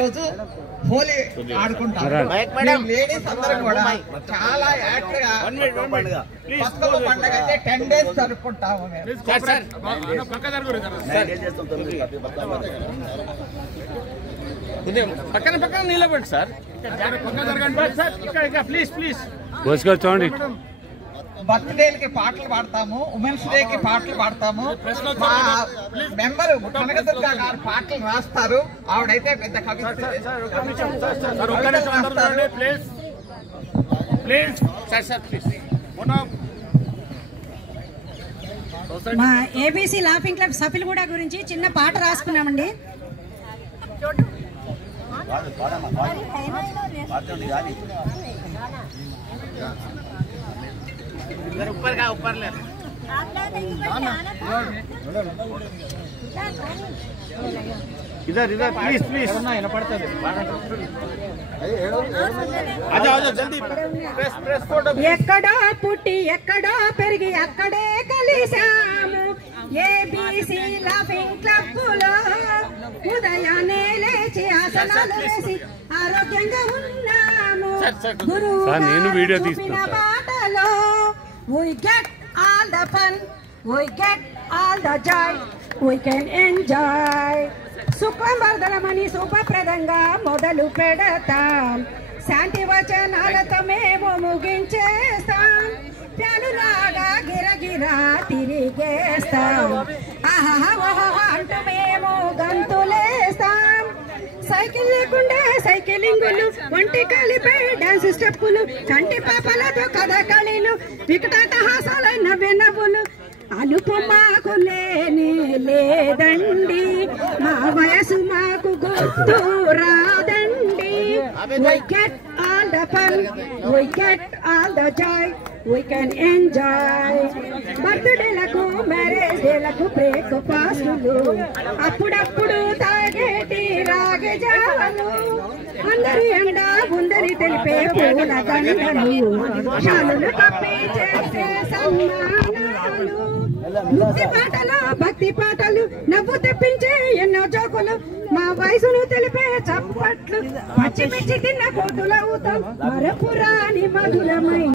రోజు హోలీ ఆడుకుంటారు. లేడీస్ అందరూ కూడా చాలా యాక్ట్ గా బతుకమ్మ పండుగ అయితే 10 days జరుపుకుంటాము. పక్కన పక్కన నిలబడి సార్, ప్లీజ్ ప్లీజ్. చూడండి, బర్త్డేలకి పాటలు పాడతాము, ఉమెన్స్ డేకి పాటలు పాడతాము. మా మెంబరు కనకదుర్గ గారు పాటలు రాస్తారు. ఆవిడైతే పెద్ద మా ఏబీసీ లాఫింగ్ క్లబ్ సభ్యులు కూడా గురించి చిన్న పాట రాసుకున్నామండి. इधर इधर प्लीज प्लीज ఎక్కడో పుట్టి ఎక్కడో పెరిగి అక్కడే కలిసాము. ఏబీసీ లాఫింగ్ క్లబ్ లో ఉదయాన్నే లేచి ఆసనాలు వేసి ఆరోగ్యంగా ఉన్నాము. గురువు చూపిన బాటలో we get all the fun, we get all the joy, we can enjoy. సుఖం వర్ధనమని శుభప్రదంగా మొదలు పెడతాం. శాంతి వచనాలతో మేము ముగించేస్తాం. ప్యానులాగా గిరగిరా తిరిగేస్తాం. ఆహా అంటూ మేము గంతులేస్తాం. సైకిల్ లేకుండా సైకిలింగులు, ఒంటి కాలిపై డాన్స్ స్టెప్పులు, కంటి పాపలతో కథకళిలు, వికటాటహాసాలైన నవ్వులు. అలుపు మాకు లేనే లేదండి, మా వయసు మాకు గుర్తు రాదండి. We get all the fun, we get all the joy, we can enjoy. బర్త్డేలకు మ్యారేజ్ డేలకు బ్రేక్ఫాస్టులు, అప్పుడప్పుడు తాగేటి రాగే జావలు, అందరి ఎండా ఉందని తెలిపే పూల దండలు, షాలులు కప్పి చేసే సన్మానాలు, ముక్తి పాటలు భక్తి పాటలు, నవ్వు తెప్పించే ఎన్నో జోకులు, మా వయసును తెలిపే చప్పట్లు, పచ్చిమిర్చి తిన్న కోతులవుతాం. మరపురాని మధురమై